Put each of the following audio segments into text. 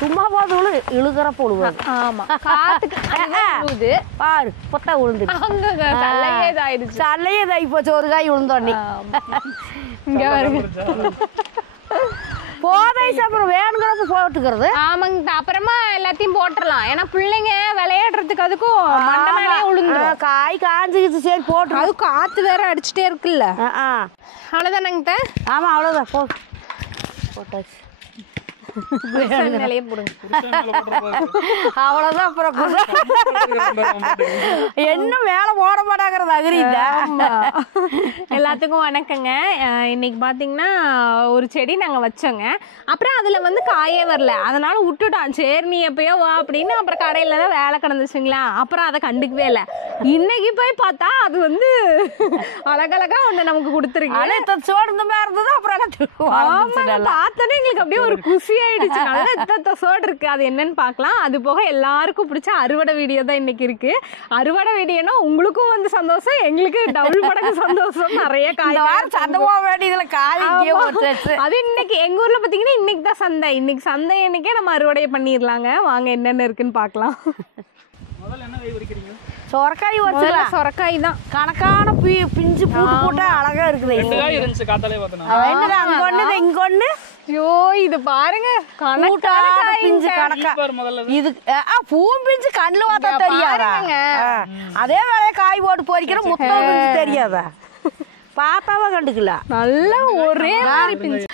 சும்மா போது இழுக்கிறப்ப விழுவாது. ஆமா காத்துக்கு பாரு பொத்தா விழுந்து சல்லையே இதாகி போச்சு ஒரு காய் விழுந்தோடனே. இங்க வருங்க போதை அப்புறம் வேணுங்கிறப்ப போட்டுக்கிறது. ஆமாங்க அப்புறமா எல்லாத்தையும் போட்டுடலாம். ஏன்னா பிள்ளைங்க விளையாடுறதுக்கு அதுக்கும் மண்டை மேலே விழுந்துரும். காய் காஞ்சிக்கிச்சு சரி போட்டு. அது காத்து வேற அடிச்சுட்டே இருக்குல்ல. அவ்வளோதானங்க. ஆமா அவ்வளோதான் போட்டாச்சு. நிலைய போடுங்க அவ்வளவுதான். அப்புறம் என்ன மேல போட மாட்டாங்கிறது அகிரியில. எல்லாத்துக்கும் வணக்கங்க. இன்னைக்கு பாத்தீங்கன்னா ஒரு செடி நாங்க வச்சோங்க. அப்புறம் அதுல வந்து காயே வரல, அதனால விட்டுட்டோம். சரி நீ எப்பயோ வா அப்படின்னு. அப்புறம் கடையில தான் வேலை கிடந்துச்சுங்களா, அப்புறம் அதை கண்டுக்கவே இல்லை. இன்னைக்கு போய் பார்த்தா அது வந்து அழகழகா ஒண்ணு நமக்கு கொடுத்துருக்கு. சோடு மாதிரி இருந்தது. அப்புறம் பார்த்தோன்னே எங்களுக்கு அப்படியே ஒரு குசி ஆயிடுச்சு. நல்ல சோடு இருக்கு. அது என்னன்னு பார்க்கலாம். அது போக எல்லாருக்கும் பிடிச்ச அறுவடை வீடியோ தான் இன்னைக்கு இருக்கு. அறுவடை வீடியோனா உங்களுக்கும் வந்து சந்தோஷம், எங்களுக்கு டபுள் மடங்கு சந்தோஷம். நிறைய காய் அது இன்னைக்கு எங்க ஊர்ல பாத்தீங்கன்னா இன்னைக்கு தான் சந்தை. இன்னைக்கு சந்தை இன்னைக்கே நம்ம அறுவடை பண்ணிடலாங்க. வாங்க என்னென்ன இருக்குன்னு பார்க்கலாம். சொரக்காய் வச்சுக்கலாம். சொரக்காய் தான் கணக்கான பிஞ்சு பூட்டு போட்டா அழகா இருக்குது. இங்க ஒண்ணு. ஐயோ இது பாருங்க பிஞ்சு கணக்கா. இது பூவும் பிஞ்சு கண்ணுல பார்த்தா தெரியாதாங்க. அதே வேலையை காய் போட்டு பொறிக்கிற முத்தம் பிஞ்சு தெரியாதா? பார்த்தாவா கண்டுக்கல. நல்ல ஒரே பிஞ்சு.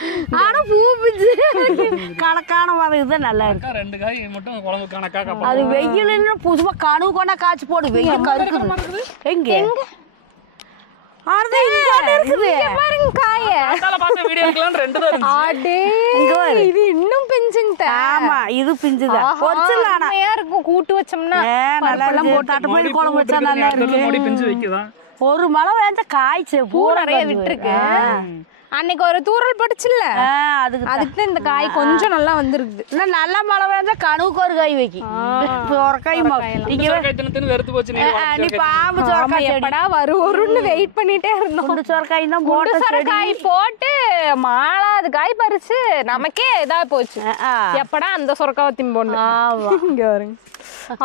ஆனா பூ பிஞ்சு கணக்கான இதுதான் நல்லா இருக்கு. 2 காய் மட்டும் குழம்பு கணக்கா. அது வெயில்னு புதுமா கனவு கொண்டா காய்ச்சி போடு. வெயில் கருக்கு எங்க எங்க இது இன்னும் பிஞ்சுங்க. ஆமா இது பிஞ்சுதான். கூட்டு வச்சோம்னா குழம்பு வச்சா நல்லா இருக்கு. ஒரு மழை வேஞ்ச காய்ச்சி பூ நிறைய விட்டுருக்கு. அன்னைக்கு ஒரு தூரல் பட்டுச்சுல்ல, அதுக்கு இந்த காய் கொஞ்சம் நல்லா வந்துருக்குது. இன்னும் நல்ல மழை வேஞ்சா கனவுக்கு ஒரு காய் வைக்கி. நீ பாம்பு சொரக்காய் எப்படா வருன்னு வெயிட் பண்ணிட்டே இருந்தோம். சொரக்காய் தான் சொரக்காய் போட்டு மாளாது காய் பறிச்சு நமக்கே இதா போச்சு. எப்படா அந்த சொரக்காய் திம்போன்னு. இங்க வருங்க.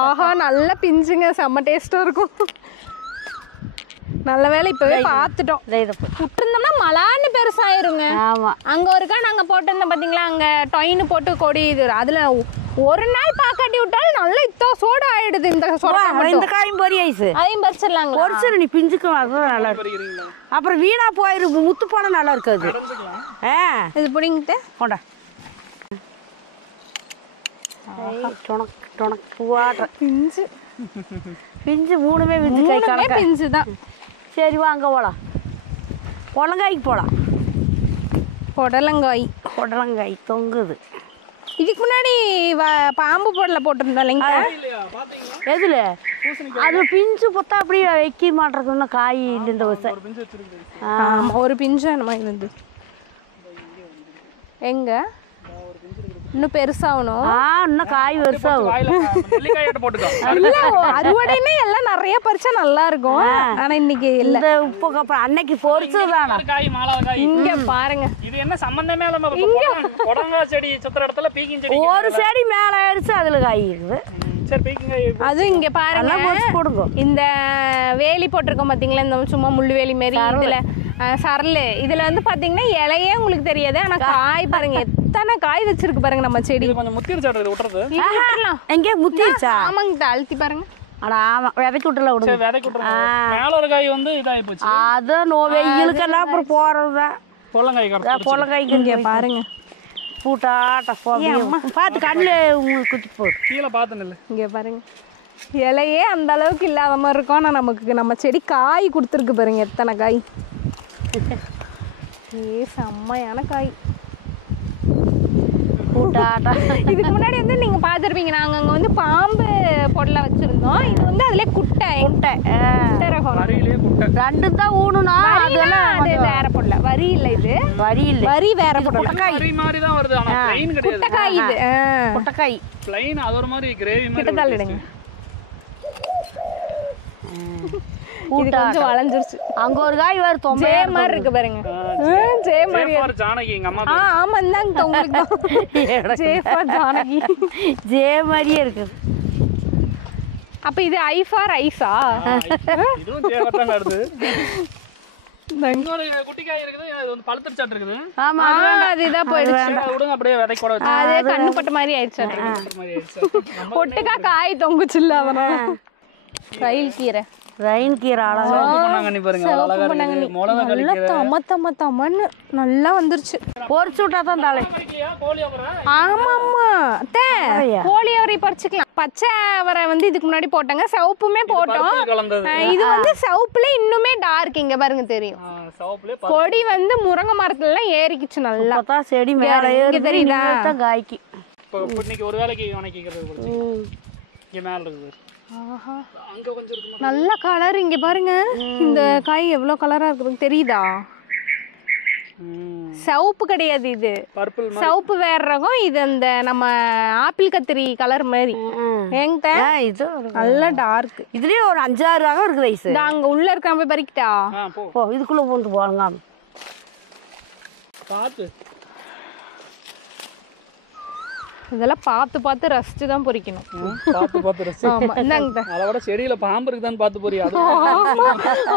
ஆஹா நல்ல பிஞ்சுங்க, செம்ம டேஸ்டா இருக்கும். நல்ல வேலை இப்பவே பாத்துட்டோம். விட்டுருந்தோம்னா மலான்னு பெருசாயிருங்க. அங்க ஒருக்கா நாங்க போட்டிருந்தோம் பாத்தீங்களா, அங்க டொயின்னு போட்டு கொடி இது. அதுல ஒரு நாள் பாக்காட்டி விட்டாலும் நல்லா இத்தோ சோடு ஆயிடுது. இந்த காயும் பொரி ஐஸ் அதையும் பறிச்சிடலாங்க. பொரிச்சிரு நீ பிஞ்சுக்கும். அதுதான் நல்லா இருக்கு. அப்புறம் வீணா போயிரு, முத்து போனா நல்லா இருக்காது. இது பிடிங்கிட்டு போண்டா. பிஞ்சு பிஞ்சு மூணுமே பிஞ்சு தான். சரி வாங்க போலாம். புடலங்காய்க்கு போலாம். புடலங்காய் தொங்குது. இதுக்கு முன்னாடி பாம்பு பொடலை போட்டிருந்தோம் இல்லைங்க. எதுல அது பிஞ்சு பொத்தா அப்படியே வைக்க மாட்டேங்குதுன்னா காய் இல்லை. இந்த வருஷம் ஒரு பிஞ்சு அந்த மாதிரி இருந்து எங்க இன்னும் பெருசாகணும். இன்னும் காய் பெருசாகும். அறுவடைன்னு எல்லாம் நிறைய பறிச்சா நல்லா இருக்கும். ஆனா இன்னைக்கு இல்ல. உப்பு அப்புறம் அன்னைக்கு பொரிச்சதுதானா. இங்க பாருங்க, இது என்ன சம்பந்தமே இல்லாம புடலங்காய் செடி சுத்துற இடத்துல பீக்கிங் செடி ஒரு செடி மேல ஆயிடுச்சு, அதுல காய் இருக்குது. அது இங்க பாருங்க, இந்த வேலி போட்டிருக்கோம் பாத்தீங்களா, இந்த சும்மா முள்ளு வேலி மாதிரி. இதுல சரலு இதுல வந்து பாத்தீங்கன்னா இலையே உங்களுக்கு தெரியாது. ஆனா காய் பாருங்க, எத்தனை காய் வச்சிருக்கு பாருங்க நம்ம செடி. கொஞ்சம் முத்திருச்சா விட்டுறது? எங்க முத்திருச்சா? ஆமாங்க, அழுத்தி பாருங்க. விதைக்கு விட்டுல விடுங்க. மேல ஒரு காய் வந்து இதாகி போச்சு. அதான் வெயிலுக்கெல்லாம் அப்புறம் போறதுதான். பொல்லங்காய் இங்க பாருங்க, பூட்டாட்ட பார்த்து கண்ணு உங்களுக்கு குத்தி போடு. கீழே பார்த்து இங்க பாருங்க, இலையே அந்த அளவுக்கு இல்லாத மாதிரி இருக்கும். ஆனால் நமக்கு நம்ம செடி காய் கொடுத்துருக்கு பாருங்க, எத்தனை காய். செம்மையான காய். இதுக்கு முன்னாடி வந்து நீங்க பாத்துருப்பீங்க, நாங்க அங்க வந்து பாம்பு பொடலை வச்சிருந்தோம். இது வந்து அதுல குட்டை ரெண்டு தான் ஊனுனா அது வேற பொடலை. வரி இல்ல, இது வரி வேற பொடலை. குட்டைக்காய் இது. குட்டைக்காய் ப்ளைன் அது ஒரு மாதிரி கிரேவி மாதிரி. கிட்ட தள்ளிடுங்க. இது கொஞ்சம் வளைஞ்சிருச்சு. அங்க ஒரு காய் வேறு ஜே மாதிரி இருக்கு பாருங்க. ஜே மாதிரி ஜானகி எங்க அம்மா. ஆமா இந்தாங்க உங்களுக்கு ஜே ஃபார் ஜானகி. ஜே மாதிரியே இருக்கு. அப்ப இது ஐ ஃபார் ஐஸா? இதுவும் ஜே ஃபார் தான் வருது. இன்னொரு குட்டி காய் இருக்குது, இது வந்து பழுத்துச்சாட்டு இருக்குது. ஆமா அது இதா போயிடுச்சு. விடுங்க அப்படியே விதை கூட வச்சு. அதே கண்ணு பட்ட மாதிரி ஆயிடுச்சு. ஒட்டுக்கா காய் தொங்குச்சுல்ல அதனால. ரயில் கீரை. ரயின் கீரை அழகா பொன்னாங்கண்ணி பாருங்க, அழகா இருக்கு. மிளகா நல்லா தம தமன்னு நல்லா வந்துருச்சு. பொரிச்சு விட்டா தான் தலை. கோழி அவரை ஆமா ஆமா கோழி அவரை பறிச்சுக்கலாம். பச்சை அவரை வந்து இதுக்கு முன்னாடி போட்டாங்க, சிவப்புமே போட்டோம். கலந்தது. இது வந்து சிவப்புல இன்னுமே டார்க் இங்க பாருங்க தெரியும். சிவப்புல கொடி வந்து முருங்கை மரத்துல எல்லாம் ஏறிக்குச்சு நல்லா. அப்பதான் செடி மேல ஏறி தெரியுதா காய்க்கு. இப்போ இன்னைக்கு ஒரு வேளைக்கு வணக்கிக்கிறது இங்க மேல இருக்குது. அங்க கொஞ்சம் இருக்கு. நல்ல கலர் இங்க பாருங்க. இந்த காய் எவ்வளவு கலரா இருக்குது தெரியுதா? சிவப்பு கிடையாது இது, பர்பிள். சிவப்பு வேற ரகம். இது அந்த நம்ம ஆப்பிள் கத்திரி கலர் மாதிரி. எங்க இது நல்ல டார்க். இதுலயே ஒரு 5-6 ரகம் இருக்குது ஐஸ். இந்த அங்க உள்ள இருக்க போய் பறிக்கிட்டா? போ இதுக்குள்ள போட்டு போங்க. பாத்து இதெல்லாம் பார்த்து பார்த்து ரசிச்சு தான் பொரிக்கணும். பார்த்து ரசி. ஆமா இந்தாங்க. அதை விட செடியில பாம்பு இருக்குதான்னு பார்த்து போறியா?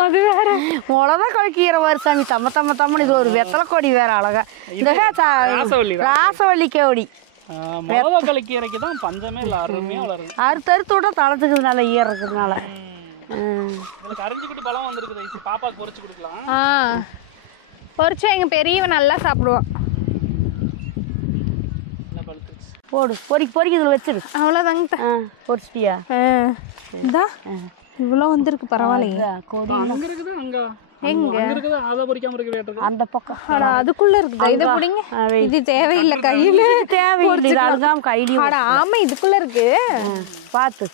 அது வேற. மிளகா கலக்கிற வருஷாமி தம்மன்னு இது ஒரு வெத்தலை கொடி வேற அழகா. இந்த ராசவள்ளி கோடி மிளகா கலக்கீரைக்கு தான் பஞ்சமே இல்லை, அருமையா வளருது. அறுத்தறுத்து விட்டா தளத்துக்குதுனால ஈர இருக்கிறதுனால கரைஞ்சிக்கிட்டு பழம் வந்துருக்குது. பாப்பாக்கு பொரிச்சு கொடுக்கலாம். பொரிச்சா எங்க பெரியவன் நல்லா சாப்பிடுவான். போடு பொறிக்கு இதில் வச்சிரு. அவ்வளோதாங்க. பொரிச்சிட்டியா? இந்தா இவ்வளோ வந்துருக்கு, பரவாயில்லைங்க. அங்க இருக்குது, அங்க இருக்குது. அதை பொரிக்காம இருக்கு அந்த பக்கம். அதுக்குள்ள இருக்குது. இதை பிடிங்க. இது தேவையில்லை கையில, தேவையில்லை அழுகாம கையில. ஆமா இதுக்குள்ள இருக்கு. பார்த்து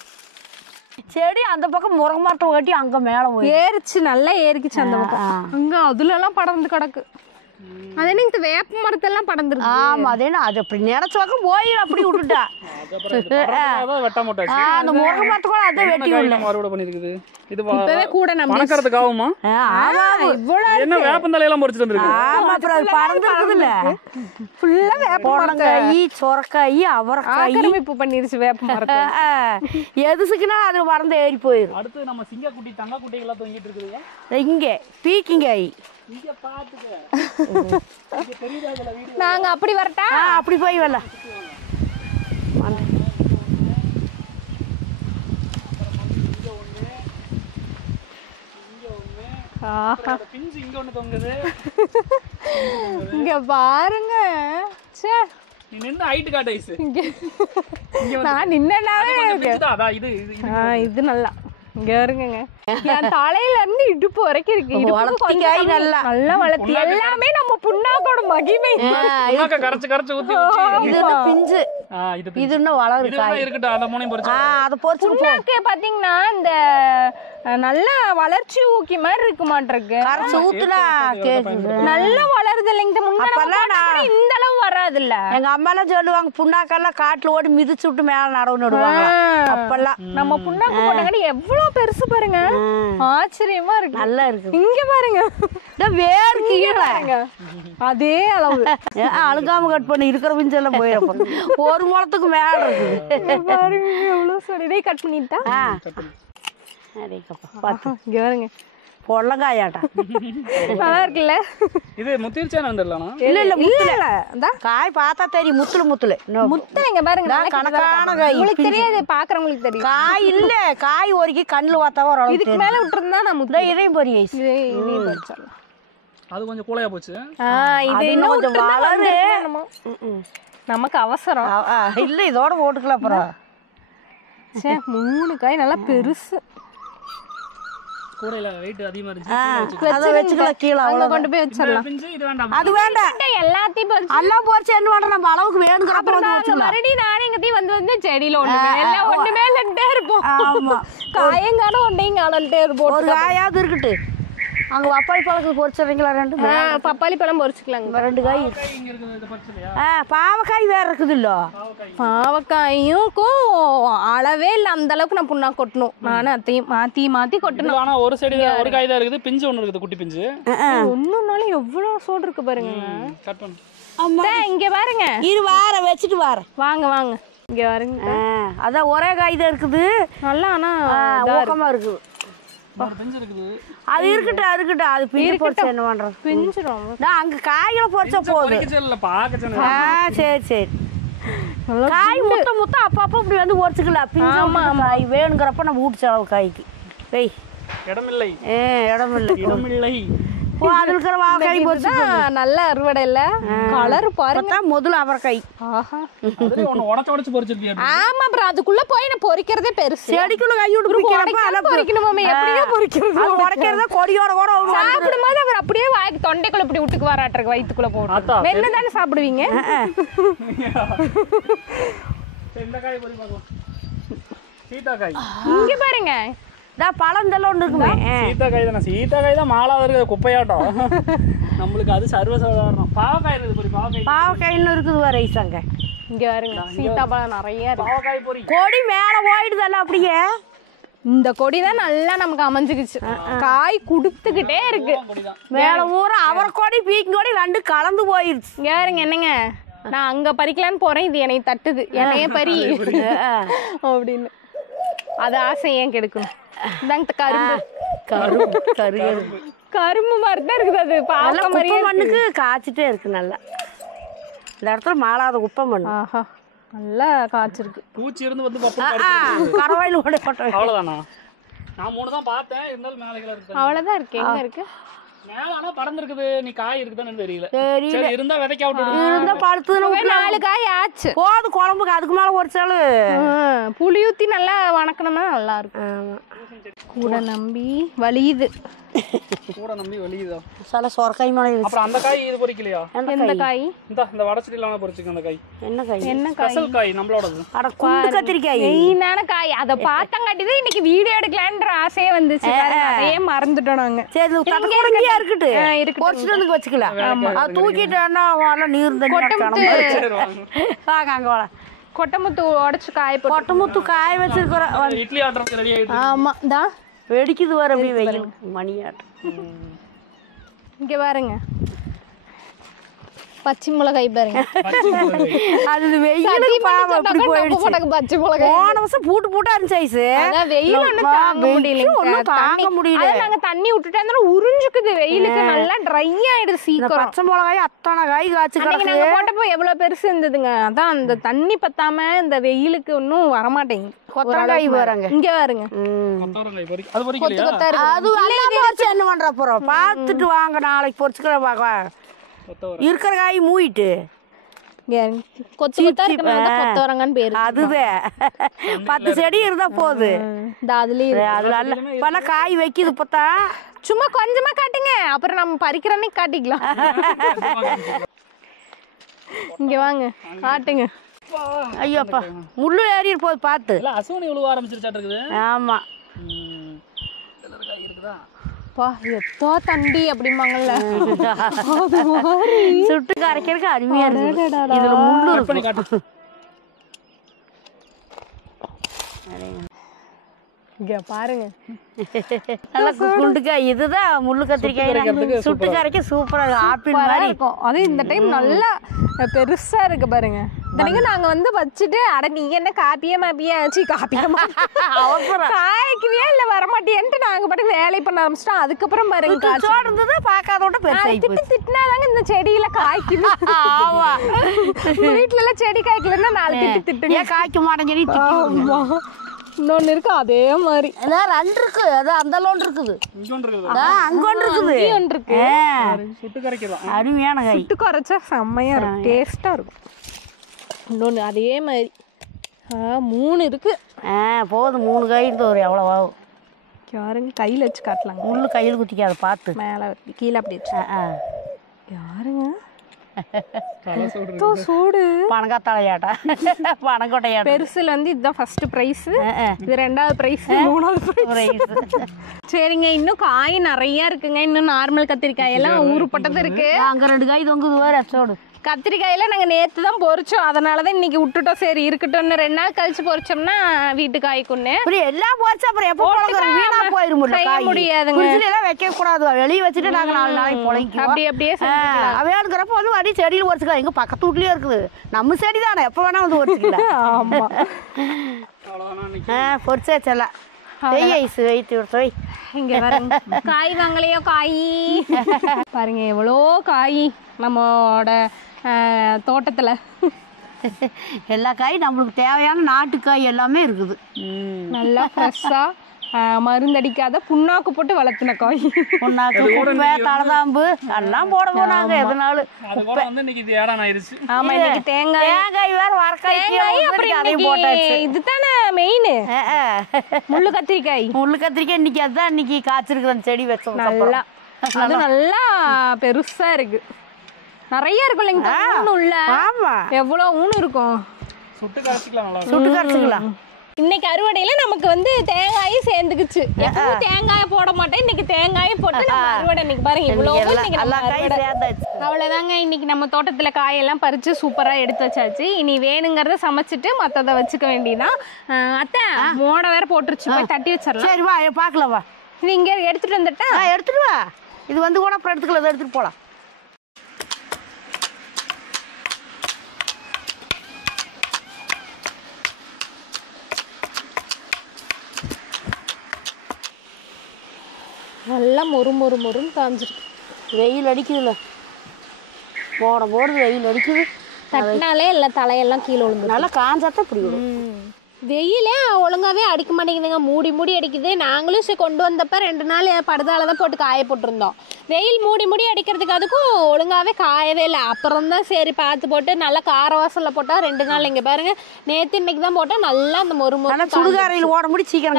செடி அந்த பக்கம் முருங்கை மரத்தை கட்டி அங்க மேல ஏறிச்சு, நல்லா ஏறிக்குச்சு அந்த பக்கம். அங்க அதுல எல்லாம் படர்ந்து கிடக்கு. அது என்ன இந்த வேப்ப மரத்தெல்லாம் படர்ந்துருக்கு. ஆமா அது என்ன அது அப்படி நினைச்ச பக்கம் போய் அப்படி விட்டுட்டா. வெட்ட மாட்டாச்சு. அந்த முருங்கை மரத்தை கூட அதை வெட்டி விடல. மறுபடியும் பண்ணிருக்குது. இது இப்பவே கூட நம்ம மணக்கிறதுக்கு ஆகுமா? என்ன வேப்பந்தலையெல்லாம் பொரிச்சிட்டு வந்துருக்கு. ஆமா அப்புறம் அது பறந்துருக்குதுல்ல. ஃபுல்லா வேப்ப மரக்காய், சொரக்காய், அவரைக்காய் இப்ப பண்ணிருச்சு வேப்ப மரத்தை. எதுக்குன்னா அது பறந்து ஏறி போயிடும். அடுத்து நம்ம சிங்க குட்டி தங்க குட்டி எல்லாம் தொங்கிட்டு இருக்குது. இங்க பீக்கிங்காய். இங்க பாத்துக்க. நாங்க அப்படி வரட்டா? அப்படி போய் வரல. இங்க பாருங்க. சே நீ நின்னு ஹைட் காட் ஐஸ். நான் நின்னனாவே அதான் இது இது நல்லா இங்க இருங்க. என் தலையில இருந்து இடுப்பு வரைக்கும் இருக்கு. நல்லா வளர்த்தி எல்லாமே நம்ம புண்ணாக்கோட மகிமை. கரைச்சு ஊத்தி பிஞ்சு இது இன்னும் வளருது. இருக்கட்டும், அந்த மூணையும் பொரிச்சு அதை பொரிச்சு. புண்ணாக்கு பாத்தீங்கன்னா இந்த நல்ல வளர்ச்சி ஊக்கி மாதிரி இருக்க மாட்டிருக்கு. ஊத்துனா நல்லா வளருது இல்லைங்க. முன்னாடி இந்த அளவு வராது இல்ல. எங்க அம்மா எல்லாம் சொல்லுவாங்க புண்ணாக்கெல்லாம் காட்டுல ஓடி மிதிச்சு விட்டு மேல நடவு நடுவாங்க. அப்பெல்லாம் நம்ம புண்ணாக்கு போட்டாங்க எவ்வளவு பெருசு பாருங்க. ஆச்சரியமா இருக்கு. நல்லா இருக்கு. இங்க பாருங்க வேர்க்கு அதே அளவு. அழுகாம கட் பண்ணி இருக்கிற பிஞ்செல்லாம் போயிடும். ஒரு முளத்துக்கு மேல இருக்கு பாருங்க. எவ்வளவு சொல்லி கட் பண்ணிட்டா. இங்க பாருங்க பொள்ளங்காயாட்டா நல்லா இருக்குல்ல. இது முத்திருச்சானே வந்துடலாம். இல்ல காய் பார்த்தா தெரியும். முத்துல இங்க பாருங்க கணக்கான காய். உங்களுக்கு தெரியாது, பாக்குறவங்களுக்கு தெரியும். காய் இல்ல காய் ஒருக்கி கண்ணுல பார்த்தாவோ ஒரு இதுக்கு மேல விட்டுருந்தா நான் முத்த இதையும் பொரிய அது கொஞ்சம் கூலையா போச்சு. இது இன்னும் கொஞ்சம் வளரு. நமக்கு அவசரம் இல்ல இதோட போட்டுக்கலாம். அப்புறம் 3 காய் நல்லா பெருசு. கூடையில வெயிட் அதிகமா இருந்துச்சு. அத வெச்சுக்கலாம் கீழ. அங்க கொண்டு போய் வச்சிரலாம். இது வேண்டாம். அது வேண்டாம். எல்லாத்தையும் பறிச்சு எல்லாம் போர்ச்சு என்ன பண்ற நம்ம அளவுக்கு வேணும்ங்கற அப்புறம் வந்து வச்சிரலாம். மறுபடியும் நானே இங்கදී வந்து செடியில ஒண்ணுமே இல்லன்ட்டே இருப்போம். ஆமா காயங்கான ஒண்ணையும் காணல்ட்டே இருப்போம். ஒரு காயாவது இருக்கட்டு. அங்க பப்பாளி பழத்துக்கு பொரிச்சிடுறீங்களா? ரெண்டு பப்பாளி பழம் பொரிச்சுக்கலாங்க. 2 காய். இங்க இருக்குது இது பச்சையா? பாவக்காய் வேற இருக்குது இல்ல? பாவக்காயுக்கும் அளவே இல்லை, அந்த அளவுக்கு நான் புண்ணா கொட்டணும். நானும் அத்தையும் மாத்தி மாத்தி கொட்டணும். ஆனா ஒரு செடி ஒரு காய் தான் இருக்குது, பிஞ்சு ஒண்ணு இருக்குது, குட்டி பிஞ்சு. ஒண்ணுனாலும் எவ்வளவு சோடு இருக்கு பாருங்க. கட் பண்ணு. இங்க பாருங்க, இரு வார வச்சுட்டு வார. வாங்க வாங்க இங்க பாருங்க. அதான் ஒரே காய் தான் இருக்குது. நல்லா ஆனா ஊக்கமா இருக்குது. பிஞ்சு இருக்குது. அது இருக்கட்டும் அது பிஞ்சு பொரிச்சு என்ன பண்றது? பிஞ்சிரும். நான் அங்க காய்களை பொரிச்சா போதும். இல்ல பாக்க சரி காய் முத்த அப்பப்ப இப்படி வந்து பொரிச்சுக்கலாம். பிஞ்சு காய் வேணுங்கிறப்ப நம்ம வீட்டு செலவு காய்க்கு வெய். இடமில்லை. இடமில்லை. அது இருக்கிற வாக்காய் பொரிச்சு நல்ல அறுவடை இல்ல. கலர் பாருங்க. முதல்ல அவரைக்காய். உடச்சு பொரிச்சிருக்கீங்க. ஆமா, அப்புறம் அதுக்குள்ள போய் நான் பொரிக்கிறதே பெருசு. செடிக்குள்ள கையோடு பொரிக்கணுமாமே. எப்படியே பொரிக்கிறது? உடைக்கிறத கொடியோட கூட சாப்பிடும்போது அவர் அப்படியே வாய்க்கு தொண்டைக்குள்ள இப்படி விட்டுக்கு வராட்டுருக்கு, வயிற்றுக்குள்ள போட்டு. மென்னு தானே சாப்பிடுவீங்க. இந்த காய் பொரி பார்க்கலாம். சீதாக்காய். இங்க பாருங்க, பழந்தெல்லாம் ஒன்று இருக்குமே. சீதாக்காய் தானே. சீதாக்காய் தான் மாலாவது இருக்குது, குப்பையாட்டம். நம்மளுக்கு அது சர்வசாதாரணம். பாவக்காய் இருக்குது பொரி. பாவக்காய் இன்னும் இருக்குது வேற ஐசாங்க. இங்க பாருங்க, சீதாப்பழம் நிறைய இருக்கு. பாவக்காய் பொரி. கொடி மேல போயிடுதல்ல அப்படியே. இந்த கொடி தான் நல்லா நமக்கு அமைஞ்சுக்கிச்சு. காய் குடுத்துக்கிட்டே இருக்கு. மேல ஊற அவரை கொடி பீக்கொடி 2 கலந்து போயிருச்சு. இங்க பாருங்க, என்னங்க நான் அங்க பறிக்கலான்னு போறேன், இது என்னை தட்டுது. என்னைய பறி அப்படின்னு. அது ஆசை ஏன் கெடுக்கணும்? இதாங்க கரும்பு மாதிரி தான் இருக்குது. அது பாக்க மாதிரி மண்ணுக்கு காய்ச்சிட்டே இருக்கு. நல்லா இந்த இடத்துல மாளாத குப்பை மண். ஆஹா, நல்லா காய்ச்சிருக்கு. பூச்சி இருந்து வந்து பப்பு கரவாயில ஓட போட்டோம். அவ்வளவுதானா? நான் 3 தான் பார்த்தேன், இருந்தாலும் மேலே இருக்கு. அவ்வளவுதான் இருக்கு. எங்க இருக்கு மேல? ஆனா பறந்துருக்குது. நீ காய் இருக்குதான்னு தெரியல. சரி, இருந்தா விதைக்க விட்டு இருந்தா பழுத்துன்னு 4 காய் ஆச்சு. போது குழம்புக்கு. அதுக்கு மேல ஒரு சாலு புளி ஊத்தி நல்லா வணக்கணும்னா நல்லா இருக்கும். கூட நம்பி வலியுது. கூட நம்பி வலியுதா? சில சொரக்காய் மழை. அப்புறம் அந்த காய் இது பொரிக்கலையா? எந்த காய்? இந்த வடச்சட்டில பொரிச்சுக்க. அந்த காய் என்ன காய்? என்ன காய்? ஸ்பெஷல் காய் நம்மளோடது. அட குண்டு கத்திரிக்காய். மெயினான காய். அத பார்த்தங்காட்டிதான் இன்னைக்கு வீடியோ எடுக்கலாம்ன்ற ஆசையே வந்துச்சு. அதையே மறந்துட்டோம் நாங்க. சரி, தட்டக்குடியா இருக்கட்டு. பொரிச்சிட்டு வந்து வச்சுக்கலாம். அது தூக்கிட்டேன்னா நீர் தண்ணி வாங்க. அங்க வாங்க. கொட்டமுத்து உடைச்சு காய போட்டு. கொட்டமுத்து காய வச்சிருக்கிறோம். இட்லி ஆட்டுறதுக்கு ரெடி ஆயிடுச்சு. ஆமா, தான் வெடிக்குது வர அப்படியே வெயில் மணியாட்டம். இங்க பாருங்க, பச்சை மிளகாய் பாருங்க. அது வெயிலுக்கு பாவம் அப்படி போயிடுச்சு. பச்சை மிளகாய் போன வருஷம் பூட்டா இருந்துச்சு. வெயில் ஒண்ணும் தாங்க முடியல. நாங்க தண்ணி விட்டுட்டா இருந்தாலும் உறிஞ்சுக்குது வெயிலுக்கு. நல்லா ட்ரை ஆயிடுது சீக்கிரம். பச்சை மிளகாய் அத்தனை காய் காய்ச்சி நாங்க போட்டப்போ எவ்வளவு பெருசு இருந்ததுங்க. அதான் அந்த தண்ணி பத்தாம இந்த வெயிலுக்கு ஒன்னும் வரமாட்டேங்குது. கொத்தரங்காய் வராங்க. இங்க பாருங்க, அது என்ன பண்ற போறோம் பாத்துட்டு வாங்க. நாளைக்கு பொரிச்சுக்கிறேன். இருக்கிற காய் மூயிட்டு கொத்து கொத்தா கொத்தவரங்கன்னு பேரு. அதுதான் 10 செடி இருந்தா போகுது. அதுல காய் வைக்குது. பார்த்தா சும்மா கொஞ்சமா காட்டுங்க, அப்புறம் நம்ம பறிக்கிற அன்னைக்கு காட்டிக்கலாம். இங்க வாங்க காட்டுங்க. ஐயோப்பா, முள்ளு ஏறி போது பார்த்து. அசுவனி உழுவ ஆரம்பிச்சிருச்சாட்டு. ஆமா, எத்தோ தண்டி அப்படிம்பாங்கல்ல, சுட்டு கரைக்கிறதுக்கு அருமையா இருக்கு. இதுல முள்ளு பண்ணி காட்டு. இங்க பாருங்க, நல்லா குண்டுக்காய். இதுதான் முள்ளு கத்திரிக்காய். சுட்டு கரைக்க சூப்பரா ஆப்பிள் மாதிரி இருக்கும். அது இந்த டைம் நல்லா பெருசா இருக்கு பாருங்க. இத்தனைக்கும் நாங்க வந்து வச்சுட்டு, அட நீ என்ன காப்பியே மாப்பியே ஆச்சு, காப்பியே காய்க்குவியா இல்ல வரமாட்டியன்ட்டு நாங்க பாட்டுக்கு வேலை பண்ண ஆரம்பிச்சிட்டோம். அதுக்கப்புறம் பாருங்க இருந்தது பார்க்காதோட திட்டினாதாங்க இந்த செடியில காய்க்குது. வீட்டுல எல்லாம் செடி காய்க்கலன்னா 4 திட்டு திட்டுங்க. காய்க்க மாட்டேங்க. இன்னொன்னு இருக்கு அதே மாதிரி. 2 இருக்கு. அது அந்த லோன் இருக்குது. அங்க ஒன்று இருக்குது. சுட்டு கரைக்கலாம். அருமையான காய். சுட்டு கரைச்சா செம்மையா இருக்கும், டேஸ்டா இருக்கும். இன்னொன்று அதே மாதிரி 3 இருக்கு. போதும் 3 காய் ஒரு எவ்வளோ ஆகும் யாருங்க? கையில் வச்சு காட்டலாங்க. முள்ளு கையில் குத்திக்காத பார்த்து. மேலே கீழே அப்படி வச்சு யாருங்க? சூடு பனங்காத்தாழையாட்டா பனங்கொட்டையாட்டா. பெருசுல வந்து இதுதான் ஃபர்ஸ்ட் பிரைஸ், இது 2வது பிரைஸ், 3வது பிரைஸ். சரிங்க, இன்னும் காய் நிறைய இருக்குங்க. இன்னும் நார்மல் கத்திரிக்காய் எல்லாம் ஊறுப்பட்டது இருக்கு. அங்க 2 காய் தொங்குது வேற எச்சோடு. கத்திரிக்காயில நாங்க நேத்து தான் பொரிச்சோம், அதனாலதான் இன்னைக்கு விட்டுட்டோம். சரி இருக்கட்டும், 2 நாள் கழிச்சு பொரிச்சோம்னா வீட்டு காய்க்குன்னு. எல்லாம் போச்சு அப்புறம் எப்போ வீணா போயிரும் முடியாதுங்க. எல்லாம் வைக்க கூடாது, வெளியே வச்சுட்டு நாங்க 4 நாளைக்கு பொழைக்கும். அப்படியே அவையாடுக்கிறப்ப வந்து வடி செடியில் ஒரிச்சுக்கலாம். எங்க பக்கத்து வீட்லயே இருக்குது, நம்ம செடி தானே, எப்ப வேணா வந்து ஒரிச்சுக்கலாம். ஆமா பொரிச்சாச்செல்லாம் இங்க பாருங்க, காய் வாங்கலையோ காய் பாருங்க எவ்வளோ காய் நம்மோட தோட்டத்துல. எல்லா காயும் நம்மளுக்கு தேவையான நாட்டுக்காய் எல்லாமே இருக்குது. நல்லா ஃப்ரெஷ்ஷா மருந்தடிக்காத புண்ணாக்கு போட்டு வளர்த்தின காய். புண்ணாக்கு, குப்பை, தலதாம்பு எல்லாம் போட போனாங்க. எதனாலும் ஆமா, இன்னைக்கு தேங்காய் வேற வரக்காய், இதுதானே மெயின். முள்ளு கத்திரிக்காய் இன்னைக்கு அதுதான் இன்னைக்கு காய்ச்சிருக்கிறேன் செடி வச்சோம். நல்லா அது நல்லா பெருசா இருக்கு, நிறைய இருக்குல்லைங்க. ஊனு உள்ள எவ்வளவு ஊனு இருக்கும், சுட்டு கரைச்சிக்கலாம். இன்னைக்கு அறுவடையில நமக்கு வந்து தேங்காயும் சேர்ந்துக்குச்சு. எப்பவும் தேங்காய போட மாட்டேன், இன்னைக்கு தேங்காயும் போட்டு நம்ம அறுவடை. இன்னைக்கு பாருங்க இவ்வளவு இன்னைக்கு நம்ம அறுவடை. அவ்வளவுதாங்க, இன்னைக்கு நம்ம தோட்டத்துல காயெல்லாம் பறிச்சு சூப்பரா எடுத்து வச்சாச்சு. இனி வேணுங்கிறத சமைச்சிட்டு மத்தத வச்சுக்க வேண்டியதான். அத்தை மோட வேற போட்டுருச்சு, போய் தட்டி வச்சிடலாம். சரி வா பாக்கலாம், வா. இது இங்க எடுத்துட்டு வந்துட்டா எடுத்துட்டு வா. இது வந்து கூட அப்புறம் எடுத்துக்கலாம், எடுத்துட்டு போலாம். நல்லா மொறுன்னு காஞ்சிருக்கு. வெயில் அடிக்குதுல்ல, போடுது வெயில் அடிக்குது. தட்டினாலே இல்லை, தலையெல்லாம் கீழே விழுந்து நல்லா காஞ்சாத்தான் பிடிக்கும். வெயிலே ஒழுங்காவே அடிக்க மாட்டேங்குதுங்க, மூடி அடிக்குது. நாங்களும் சரி கொண்டு வந்தப்ப 2 நாள் படுதால தான் போட்டு காய போட்டிருந்தோம். வெயில் மூடி அடிக்கிறதுக்கு அதுக்கும் ஒழுங்காவே காயவே இல்லை. அப்புறம் தான் சரி பார்த்து போட்டு நல்லா கார வாசல்ல போட்டா 2 நாள். இங்க பாருங்க, நேத்து இன்னைக்கு தான் போட்டா நல்லா அந்த மொறு சுடுகாரையில் ஓட முடி சீக்கிரம்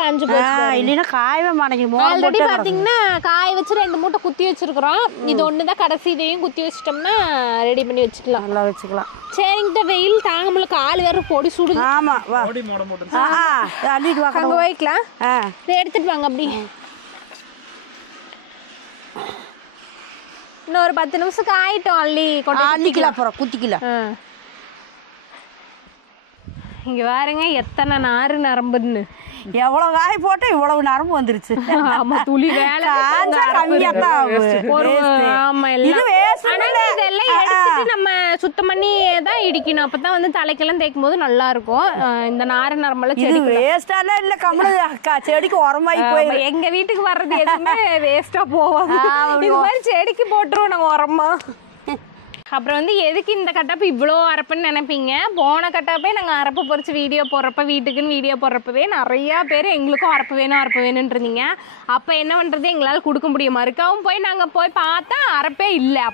காஞ்சு போச்சு. இல்லைன்னா காயவே மாட்டேங்குது. ஆல்ரெடி பாத்தீங்கன்னா காய வச்சு 2 மூட்டை குத்தி வச்சிருக்கிறோம். இது ஒண்ணுதான் கடைசி, இதையும் குத்தி வச்சிட்டோம்னா ரெடி பண்ணி வச்சுக்கலாம், நல்லா வச்சுக்கலாம். சரிங்கிட்ட வெயில் தாங்க முடியல, கால் வேற பொடி சுடுது. ஆமா வா, அள்ளிட்டு வா, அங்க வைக்கலாம். எடுத்துட்டு வாங்க. அப்படி இன்னொரு 10 நிமிஷம் ஆயிட்டோம். அள்ளிக்கலாம், அப்புறம் குத்திக்கலாம். இங்க பாருங்க எத்தனை நாறு நரம்புன்னு. எவ்வளவு காய் போட்டு இவ்வளவு நரம்பு வந்துருச்சு. ஆமா, துளி வேலை எடுத்துட்டு நம்ம சுத்தம் பண்ணி தான் இடிக்கணும். அப்பதான் வந்து தலைக்கெல்லாம் தேய்க்கும் போது நல்லா இருக்கும். இந்த நாறு நரம்பெல்லாம் செடி வேஸ்டாலாம் இல்ல, கம்மல செடிக்கு உரமாயி போய் எங்க வீட்டுக்கு வர்றது எதுவுமே வேஸ்டா போவாங்க. இது மாதிரி செடிக்கு போட்டுருவோம் நாங்க உரமா. அப்புறம் வந்து எதுக்கு இந்த கட்டப்பு இவ்வளோ அரைப்புன்னு நினைப்பீங்க. போன கட்டப்பே நாங்கள் அரைப்பு பொறிச்சு வீடியோ போடுறப்ப, வீட்டுக்குன்னு வீடியோ போடுறப்பவே நிறையா பேர் எங்களுக்கும் அரைப்பு வேணும்னு இருந்தீங்க. அப்போ என்ன பண்ணுறது, எங்களால் கொடுக்க முடியும். மறுக்கவும் நாங்கள் போய் பார்த்தா அரைப்பே இல்லை.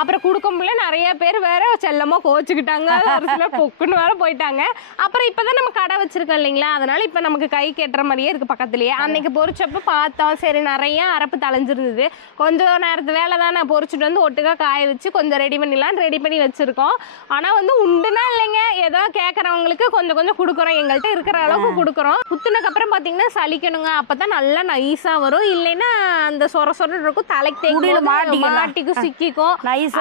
அப்புறம் கொடுக்க முடியல. நிறைய பேர் வேற செல்லமாக கோச்சிக்கிட்டாங்க, ஒரு சிலர் பொக்குன்னு வேற போயிட்டாங்க. அப்புறம் இப்போ தான் நம்ம கடை வச்சிருக்கோம் இல்லைங்களா, அதனால இப்போ நமக்கு கை கெட்டுற மாதிரியே இருக்குது பக்கத்துலேயே. அன்னைக்கு பொறிச்சப்போ பார்த்தோம், சரி நிறையா அரைப்பு தலைஞ்சிருந்தது. கொஞ்சம் நேரத்து வேலை தான் நான் பொறிச்சிட்டு வந்து ஒட்டுக்கா காய வச்சு கொஞ்சம் ரெடி பண்ணி வச்சிருக்கோம். ஆனா வந்து உண்டுனா இல்லைங்க, ஏதோ கேட்கறவங்களுக்கு கொஞ்சம் கொஞ்சம் கொடுக்குறோம், எங்கள்கிட்ட இருக்கிற அளவுக்கு கொடுக்குறோம். குத்துனக்கு அப்புறம் பாத்தீங்கன்னா சலிக்கணுங்க, அப்பதான் நல்லா நைஸா வரும். இல்லைன்னா அந்த சொர இருக்கும், தலைக்கு மாட்டிக்கும், சிக்கிக்கும்.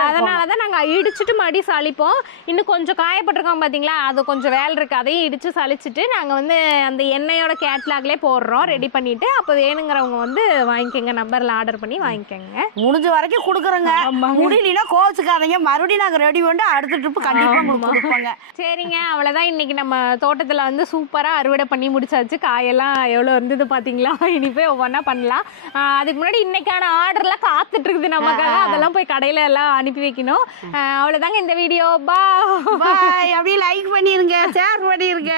அதனாலதான் நாங்க இடிச்சுட்டு மடி சலிப்போம். இன்னும் கொஞ்சம் காயப்பட்டிருக்கோம் பாத்தீங்களா, அது கொஞ்சம் வேலை இருக்கு, அதையும் இடிச்சு சலிச்சுட்டு நாங்க வந்து அந்த எண்ணெயோட கேட்லாக்லேயே போடுறோம் ரெடி பண்ணிட்டு. அப்ப வேணுங்கிறவங்க வந்து வாங்கிக்கோங்க, நம்பர்ல ஆர்டர் பண்ணி வாங்கிக்கோங்க. முடிஞ்ச வரைக்கும் கொடுக்குறோங்க, முடியலன்னா கோச்சுக்காதீங்க, மறுபடியும் நாங்க ரெடி பண்ணி அடுத்த ட்ரிப் கண்டிப்பா உங்களுக்கு கொடுப்போங்க. சரிங்க, அவ்வளவுதான். இன்னைக்கு நம்ம தோட்டத்துல வந்து சூப்பரா அறுவடை பண்ணி முடிச்சாச்சு. காயெல்லாம் எவ்வளவு இருந்தது பாத்தீங்களா, இனி போய் ஒவ்வொன்னா பண்ணலாம். அதுக்கு முன்னாடி இன்னைக்கான ஆர்டர்லாம் காத்துட்டு இருக்குது நமக்காக, அதெல்லாம் போய் கடையில எல்லாம் அனுப்பி வைக்கணும். அவ்வளவுதாங்க இந்த வீடியோ. பாய். அப்படியே லைக் பண்ணிருங்க, ஷேர் பண்ணிருங்க.